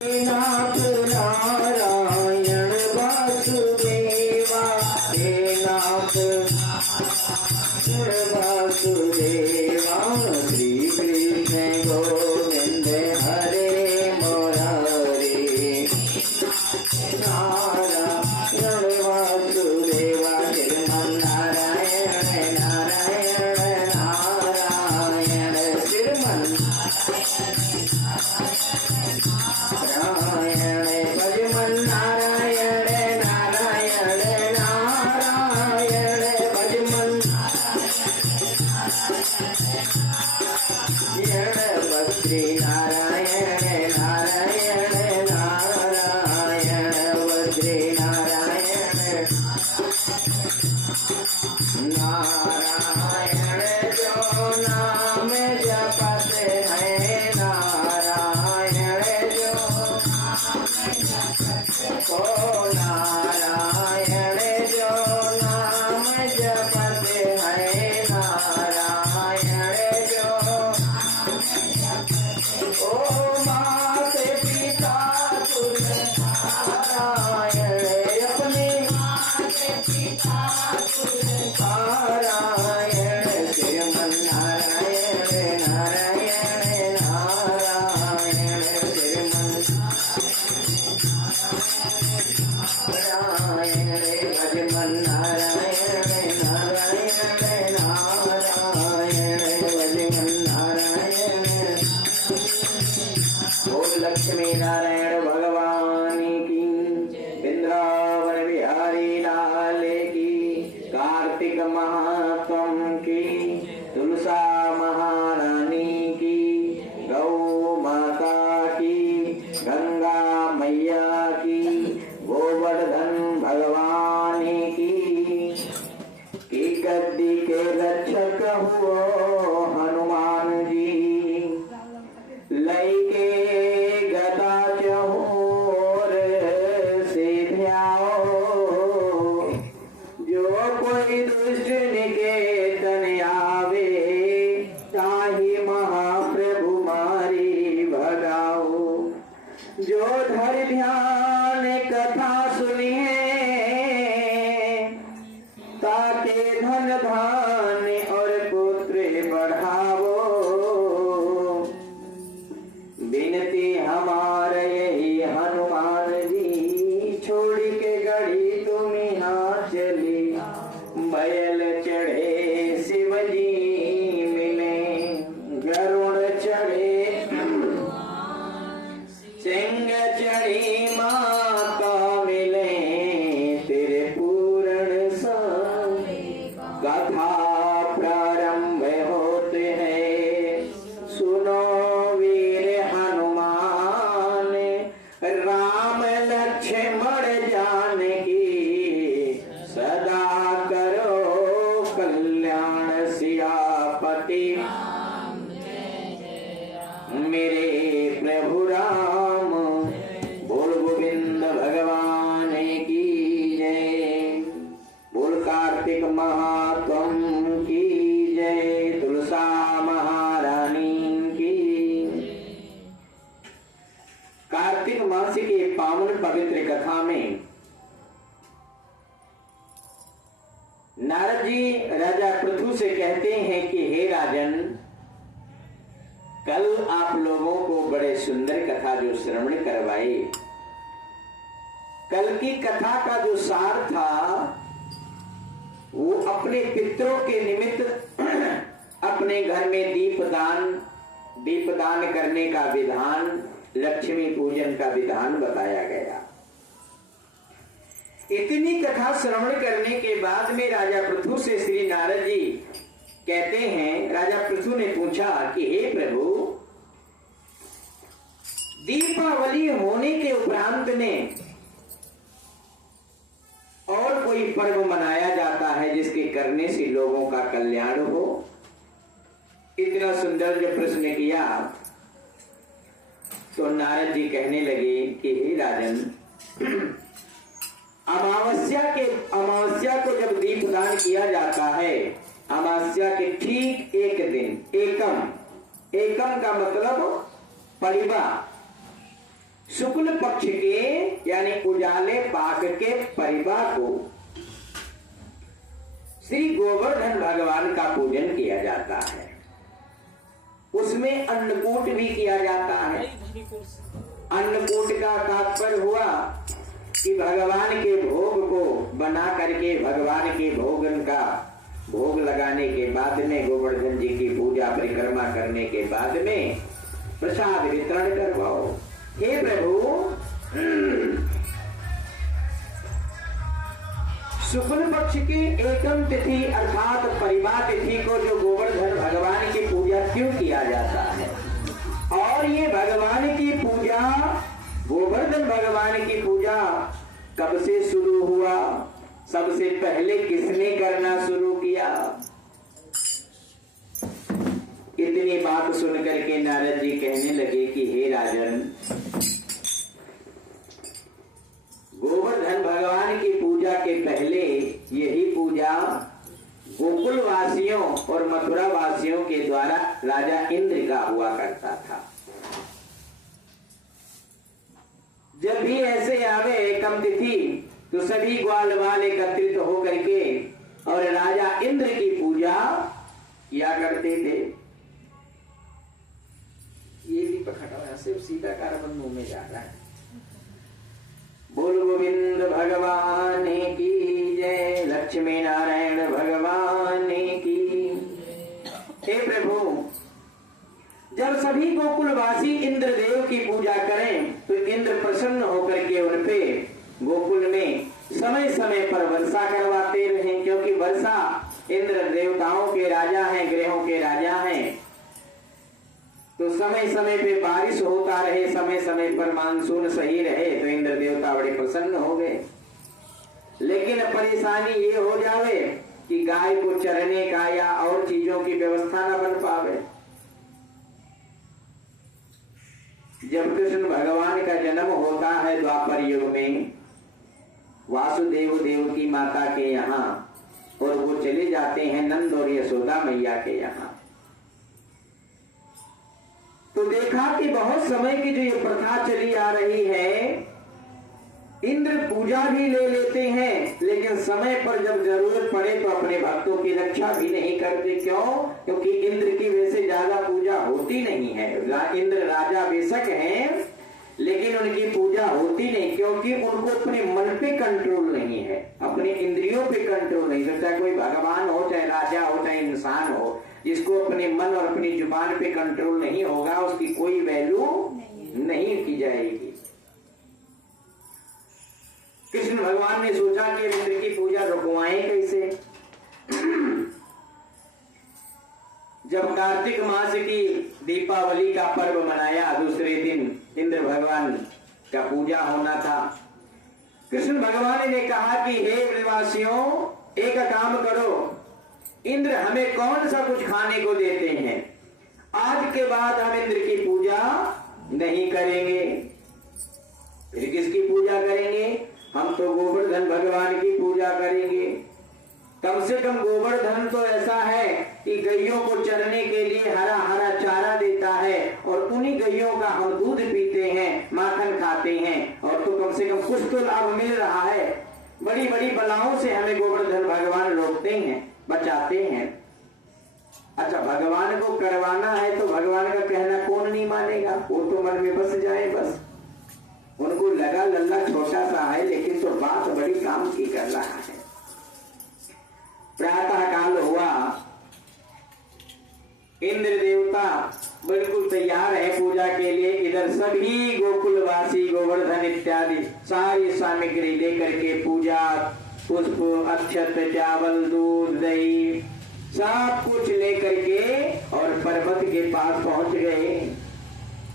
नाथ नारायण वासुदेवा हे नाथ वासुदेवा श्री कृष्ण गोविंद हरे मुरारी नारायण वासुदेवा श्रीमन्नारायण नारायण नारायण श्रीमन्नारायण नारायण नारायण भजमन बद्री नारायण नारायण नारायण बद्री नारायण नारायण जो नाम जपते हैं नारायण जो ओ नारायण जो नाम जपते हैं नारायण जो ओ मात पिता तुल नारायण अपने नारायण श्रीमन्नारायण नारायण नारायण श्रीमन्नारायण भजमन नारायण नारायण नारायण भजमन नारायण ओम लक्ष्मी नारायण भगवान की वृंदावन बिहारी लाल की कार्तिक महात्म की तुलसा महारानी की गौ माता की गंगा मैया की गोवर्धन भगवान की गद्दी के रक्षक हुओ हनुमान जी लई के गदा चहोर से ध्याओ जो कोई दुष्ट निकेतन आवे ताहि महाप्रभु मारी भगाओ जो धर ध्यान कथा सुनिए ताके धन धान और पुत्र बढ़ावो बिनती हमारे यही हनुमान जी छोड़ के गढ़ी तुम यहाँ चली बैल चढ़े शिव जी मिले गरुड़ चढ़े सिंह चढ़ी माता मिले तेरे पूर्ण सा कथा प्रारंभ होते हैं सुनो वीर हनुमान राम लक्ष्मण जानकी सदा करो कल्याण सियापति मेरे प्रभु राम बोल गोविंद भगवान की जय बोल कार्तिक महात्म की जय तुलसा महारानी की। कार्तिक मास के पावन पवित्र कथा में नारद जी राजा पृथु से कहते हैं कि हे राजन कल आप लोगों को बड़े सुंदर कथा जो श्रवण करवाई कल की कथा का जो सार था वो अपने पितरों के निमित्त अपने घर में दीपदान करने का विधान लक्ष्मी पूजन का विधान बताया गया। इतनी कथा श्रवण करने के बाद में राजा पृथु से श्री नारद जी कहते हैं राजा पृथु ने पूछा कि हे प्रभु दीपावली होने के उपरांत में और कोई पर्व मनाया जाता है जिसके करने से लोगों का कल्याण हो। इतना सुंदर जो प्रश्न किया तो नारद जी कहने लगे कि हे राजन अमावस्या को जब दीपदान किया जाता है अमावस्या के ठीक एक दिन एकम का मतलब परिवा शुक्ल पक्ष के यानी उजाले पाक के परिवार को श्री गोवर्धन भगवान का पूजन किया जाता है। उसमें अन्नकूट भी किया जाता है। अन्नकूट का तात्पर्य हुआ कि भगवान के भोग को बना करके भगवान के भोगन का भोग लगाने के बाद में गोवर्धन जी की पूजा परिक्रमा करने के बाद में प्रसाद वितरण करवाओ। हे प्रभु, शुक्ल पक्ष की एकम तिथि अर्थात परिवार तिथि को जो गोवर्धन भगवान की पूजा क्यों किया जाता है, और ये भगवान की पूजा, गोवर्धन भगवान की पूजा कब से शुरू हुआ, सबसे पहले किसने करना शुरू किया? इतनी बात सुन करके नारद जी कहने लगे कि हे राजन, गोवर्धन भगवान की पूजा के पहले यही पूजा गोकुल वासियों और मथुरा वासियों के द्वारा राजा इंद्र का हुआ करता था। जब भी ऐसे आवे एकम तिथि तो सभी ग्वाल वाल एकत्रित होकर के और राजा इंद्र की पूजा किया करते थे। ये भी पखड़ा सिर्फ सीधा कारबन मुंह में जा रहा है। बोल गोविंद भगवान की जय, लक्ष्मी नारायण भगवान की। हे प्रभु, जब सभी गोकुलवासी इंद्रदेव की पूजा करें तो इंद्र प्रसन्न होकर के उन पे गोकुल में समय समय पर वर्षा करवाते रहे, क्योंकि वर्षा इंद्र देवताओं के राजा हैं, ग्रहों के राजा हैं। तो समय समय पे बारिश होता रहे, समय समय पर मानसून सही रहे तो इंद्र देवता बड़े प्रसन्न हो गए। लेकिन परेशानी ये हो जावे कि गाय को चरने का या और चीजों की व्यवस्था न बन पावे। जब कृष्ण भगवान का जन्म होता है द्वापर युग में वासुदेव देव की माता के यहाँ, और वो चले जाते हैं नंद और यशोदा मैया के यहाँ, तो देखा कि बहुत समय की जो ये प्रथा चली आ रही है, इंद्र पूजा भी ले लेते हैं लेकिन समय पर जब जरूरत पड़े तो अपने भक्तों की रक्षा भी नहीं करते। क्यों? क्योंकि इंद्र की वैसे ज्यादा पूजा होती नहीं है। इंद्र राजा बेशक हैं लेकिन उनकी पूजा होती नहीं, क्योंकि उनको अपने मन पे कंट्रोल नहीं है, अपने इंद्रियों पे कंट्रोल नहीं। तो चाहे कोई भगवान हो, चाहे राजा हो, चाहे इंसान हो, जिसको अपने मन और अपनी जुबान पे कंट्रोल नहीं होगा उसकी कोई वैल्यू नहीं की जाएगी। कृष्ण भगवान ने सोचा कि इंद्र की पूजा रुकवाएं कैसे। जब कार्तिक मास की दीपावली का पर्व मनाया, दूसरे दिन इंद्र भगवान का पूजा होना था। कृष्ण भगवान ने कहा कि हे ब्रजवासियों, एक काम करो, इंद्र हमें कौन सा कुछ खाने को देते हैं, आज के बाद हम इंद्र की पूजा नहीं करेंगे। फिर किसकी पूजा करेंगे? हम तो गोवर्धन भगवान की पूजा करेंगे। कम से कम गोवर्धन तो ऐसा है कि गैयों को चरने के लिए हरा हरा चारा देता है और उन्हीं गैयों का हम दूध पीते हैं, माखन खाते हैं, और तो कम से कम कुछ तो लाभ मिल रहा है। बड़ी बड़ी बलाओं से हमें गोवर्धन भगवान रोकते हैं, बचाते हैं। अच्छा, भगवान को करवाना है तो भगवान का कहना कौन नहीं मानेगा? वो तो मन में बस जाए बस। उनको लगा लल्ला छोटा सा है लेकिन तो बात बड़ी काम की कर रहा है। प्रातः काल हुआ, इंद्र देवता बिल्कुल तैयार है पूजा के लिए। इधर सभी गोकुलवासी गोवर्धन इत्यादि सारी सामग्री लेकर के पूजा, पुष्प, अक्षत, चावल, दूध, दही सब कुछ लेकर के और पर्वत के पास पहुंच गए।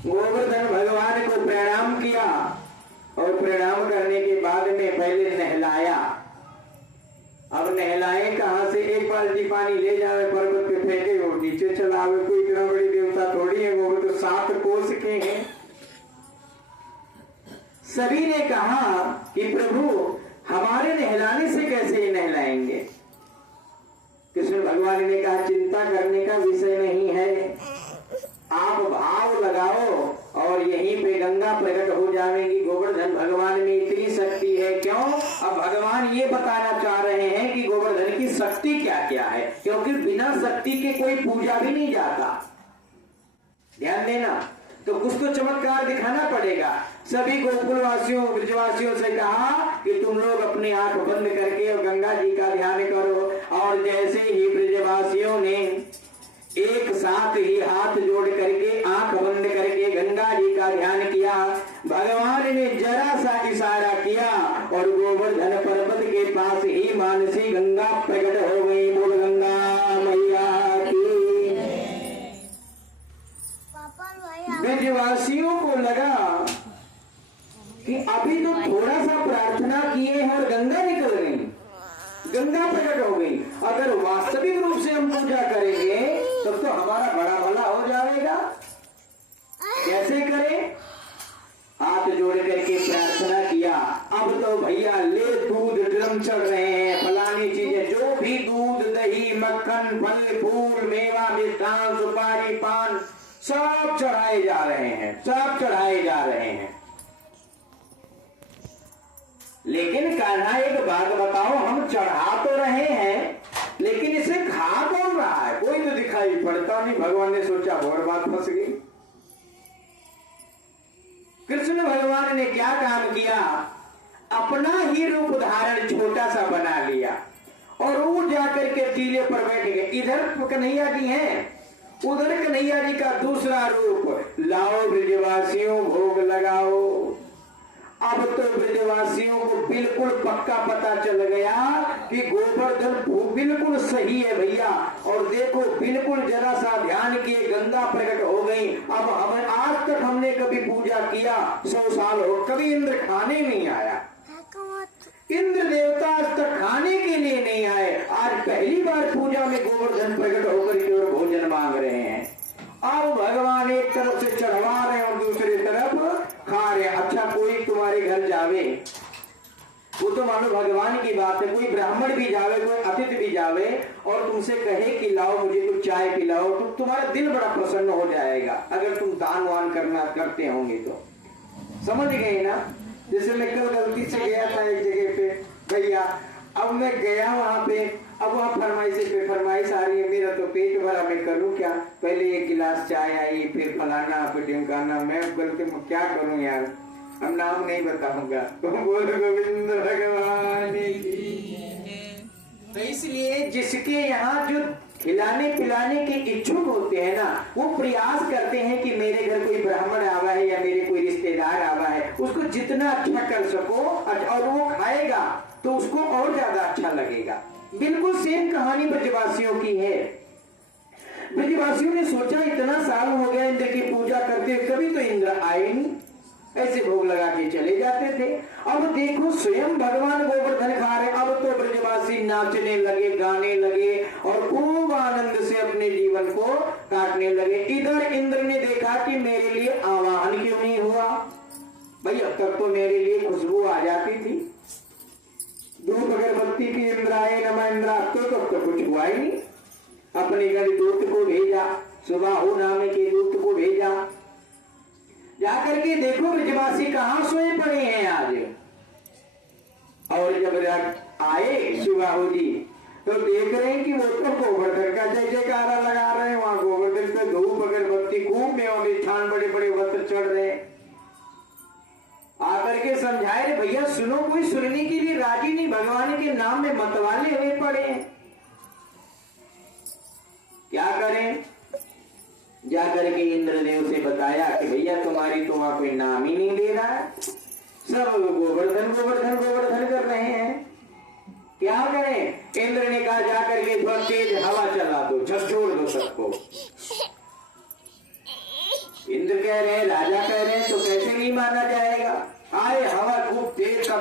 गोवर्धन भगवान को प्रणाम किया और प्रणाम करने के बाद में पहले नहलाया। अब नहलाए कहां से? एक बाल्टी पानी ले जावे, पर्वत पे फेंके और नीचे चलावे। कोई इतना बड़ी देवता थोड़ी है, वो तो 7 कोस के हैं। सभी ने कहा कि प्रभु हमारे नहलाने से कैसे नहलाएंगे? कृष्ण भगवान ने कहा चिंता करने का विषय नहीं है, आप भाव लगाओ और यहीं पे गंगा प्रकट हो जाएंगी। गोवर्धन भगवान में इतनी शक्ति है। क्यों? अब भगवान ये बताना चाह रहे हैं कि गोवर्धन की शक्ति क्या क्या है, क्योंकि बिना शक्ति के कोई पूजा भी नहीं जाता। ध्यान देना, तो कुछ तो चमत्कार दिखाना पड़ेगा। सभी गोकुलवासियों ब्रजवासियों से कहा कि तुम लोग अपने आंख बंद करके और गंगा जी का ध्यान करो। और जैसे ही ब्रजवासियों ने एक साथ ही हाथ जोड़ करके आंख बंद करके गंगा जी का ध्यान किया, भगवान ने जरा सा इशारा किया और गोवर्धन पर्वत के पास ही मानसी गंगा प्रकट हो गई। बोल गंगा मैया की। ब्रजवासियों को लगा कि अभी तो थोड़ा सा प्रार्थना किए हैं और गंगा निकल गई, गंगा प्रकट हो गई। अगर वास्तविक रूप से हम पूजा करेंगे तब तो हमारा बड़ा भला हो जाएगा। कैसे करें? हाथ जोड़ करके प्रार्थना किया। अब तो भैया ले दूध ड्रम चढ़ रहे हैं, फलानी चीजें जो भी दूध दही मक्खन फल फूल मेवा मिष्ठान सुपारी पान सब चढ़ाए जा रहे हैं, सब चढ़ाए जा रहे हैं। लेकिन कान्हा एक बात बताओ, हम चढ़ा तो रहे हैं लेकिन इसे खा कौन रहा है? कोई तो दिखाई पड़ता नहीं। भगवान ने सोचा और बात फंस गई। कृष्ण भगवान ने क्या काम किया? अपना ही रूप धारण छोटा सा बना लिया और वो जाकर के टीले पर बैठ गए। इधर कन्हैया जी हैं, उधर कन्हैया जी का दूसरा रूप। लाओ ब्रजवासियों भोग लगाओ। अब तो ब्रजवासियों को बिल्कुल पक्का पता चल गया कि गोवर्धन बिल्कुल सही है भैया। और देखो बिल्कुल जरा सा ध्यान किए गंगा प्रकट हो गई। अब हमें आज तक हमने कभी पूजा किया 100 साल हो, कभी इंद्र खाने नहीं आया, इंद्र देवता आज तक खाने के लिए नहीं आए। आज पहली बार पूजा में गोवर्धन प्रकट होकर के और भोजन मांग रहे हैं। अब भगवान एक तरफ से चढ़वा रहे और दूसरी तरफ खा रहे। अच्छा कोई तुम्हारे घर जावे, वो तो मानो भगवान की बात है, कोई ब्राह्मण भी जावे, कोई अतिथि भी जावे और तुमसे कहे कि लाओ मुझे कुछ चाय पिलाओ, तो तुम्हारा दिल बड़ा प्रसन्न हो जाएगा। अगर तुम दान वान करते होंगे तो। समझ गए ना? जैसे मैं कल गलती से गया था एक जगह पे भैया, अब मैं गया वहां पे, अब वहाँ फरमाइश आ रही है, मेरा तो पेट भरा, मैं करूँ क्या? पहले एक गिलास चाय आई, फिर फलाना फिर ढिमकाना। मैं गलती में क्या करूँ यार, अब नाम नहीं बताऊंगा। तो बोल गोविंद भगवान की। तो इसलिए जिसके यहाँ जो खिलाने पिलाने के इच्छुक होते हैं ना, वो प्रयास करते हैं कि मेरे घर कोई ब्राह्मण आवा है या मेरे कोई रिश्तेदार आवा है, उसको जितना अच्छा कर सको और वो खाएगा तो उसको और ज्यादा अच्छा लगेगा। बिल्कुल सेम कहानी ब्रजवासियों की है। ब्रजवासियों ने सोचा इतना साल हो गया इंद्र की पूजा करते, कभी तो इंद्र आए नहीं, ऐसे भोग लगा के चले जाते थे। अब देखो स्वयं भगवान गोवर्धन खा रहे। अब तो ब्रजवासी नाचने लगे, गाने लगे और खूब आनंद से अपने जीवन को काटने लगे। इधर इंद्र ने देखा कि मेरे लिए आवाहन क्यों नहीं हुआ भाई, अब तक तो मेरे लिए खुशबू आ जाती थी, धूप अगरबत्ती की इंद्राय नमः इंद्रा, तो कुछ हुआ ही नहीं। अपने घर दूत को भेजा, सुबाहु नाम के दूत को भेजा, जाकर के देखो ब्रजवासी कहाँ सोए पड़े हैं आज। और जब आए सुबाहु जी तो देख रहे हैं कि वो तो गोवर्धन का जय जयकारा लगा रहे हैं। वहां गोवर्धन पे धूप अगरबत्ती खूब में और मिष्ठान बड़े बड़े वस्त्र चढ़ रहे हैं। आकर के समझाए रे भैया सुनो, कोई सुनने के लिए राजी नहीं, भगवान के नाम में मतवाले हुए पड़े हैं, क्या करें? जाकर के इंद्रदेव से बताया कि भैया तुम्हारी तो वहां कोई नाम ही नहीं ले रहा है, सब गोवर्धन गोवर्धन गोवर्धन कर रहे हैं, क्या करें? इंद्र ने कहा जाकर के थोड़ा तेज हवा चला दो, झकझोर दो सबको। इंद्र कह रहे हैं, राजा कह रहे हैं, तो कैसे नहीं माना जाएगा? आए हवा खूब तेज का